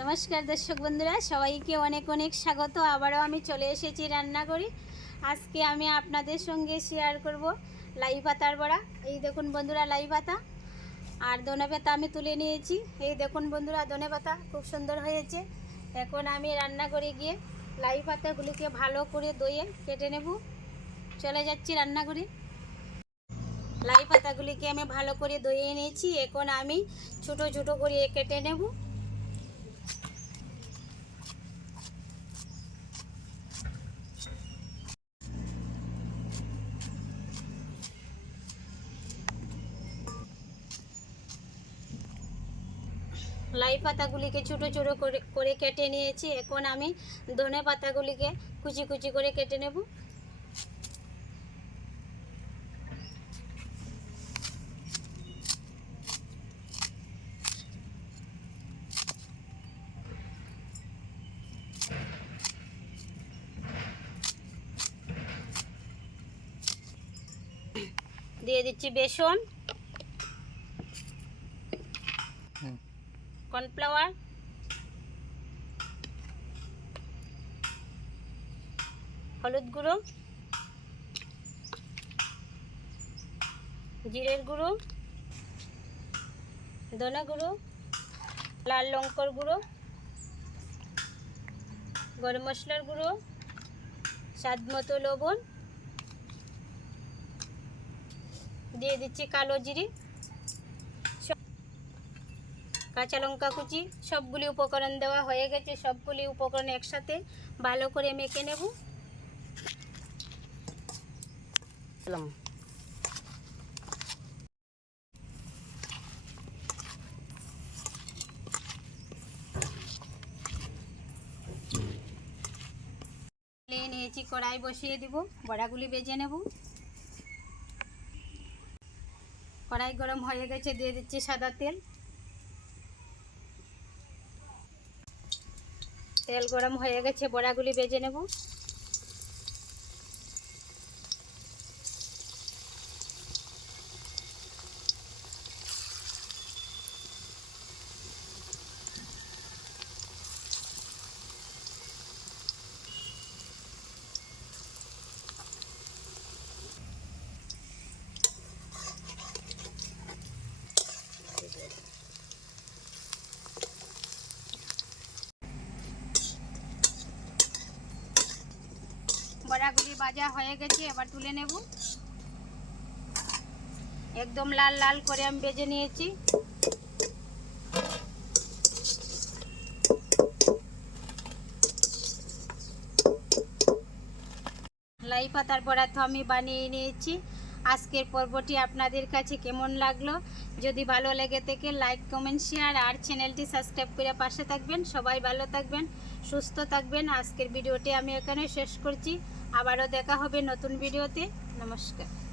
নমস্কার দর্শক বন্ধুরা, সবাইকে অনেক অনেক স্বাগত। আবারও আমি চলে এসেছি রান্না করি। আজকে আমি আপনাদের সঙ্গে শেয়ার করব লাই পাতার বড়া। এই দেখুন বন্ধুরা, লাই পাতা আর ধনে পাতা আমি তুলে নিয়েছি। এই দেখুন বন্ধুরা, ধনে পাতা খুব সুন্দর হয়েছে। এখন আমি রান্না করে গিয়ে লাই পাতাগুলিকে ভালো করে ধুয়ে কেটে নেব। চলে যাচ্ছি রান্না করে। লাই পাতাগুলিকে আমি ভালো করে ধুয়ে নিয়েছি। এখন আমি ছোট ছোট করে কেটে নেব। লাই পাতাগুলিকে ছোটো ছোটো করে কেটে নিয়েছি। এখন আমি ধনে পাতাগুলিকে কুচি কুচি করে কেটে নেব। দিয়ে দিচ্ছি বেসন, কর্নফ্লাওয়ার, হলুদ গুঁড়ো, জিরের গুঁড়ো, ধনে গুঁড়ো, লাল লঙ্কার গুঁড়ো, গরম মশলার গুঁড়ো, স্বাদ মতো লবণ, দিয়ে দিচ্ছি কালো জিরে, কাঁচা লঙ্কা কুচি। সবগুলি উপকরণ দেওয়া হয়ে গেছে। সবগুলি উপকরণ একসাথে ভালো করে মেখে নেব। নিয়েছি, কড়াই বসিয়ে দিব, বড়াগুলি ভেজে নেব। কড়াই গরম হয়ে গেছে, দিয়ে দিচ্ছি সাদা তেল। তেল গরম হয়ে গেছে, বড়াগুলি ভেজে নেব। বড়াগুলি ভাজা হয়ে গেছে, এবার তুলে নেব। একদম লাল লাল করে আমি ভেজে নিয়েছি। লাই পাতার বড়া তো আমি বানিয়ে নিয়েছি। আজকের পর্বটি আপনাদের কাছে কেমন লাগলো? যদি ভালো লেগে থাকে লাইক, কমেন্ট, শেয়ার আর চ্যানেলটি সাবস্ক্রাইব করে পাশে থাকবেন। সবাই ভালো থাকবেন, সুস্থ থাকবেন। আজকের ভিডিওটি আমি এখানে শেষ করছি। আবারও দেখা হবে নতুন ভিডিওতে। নমস্কার।